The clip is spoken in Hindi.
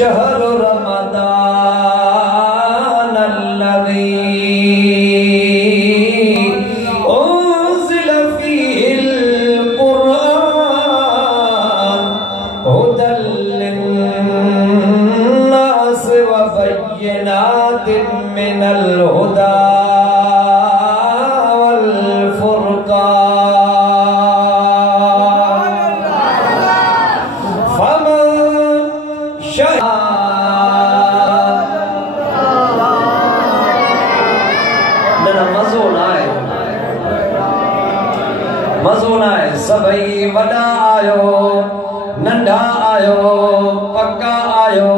शहर रमदान अल्लज़ी उन्ज़िल फ़ीहिल क़ुरआन हुदल लिन्नास व बय्यिनातिन मिनल हुदा वल फ़ुरक़ान फमन मज़ो न आहे सभई वॾा आयो नंढा आयो पक्का आयो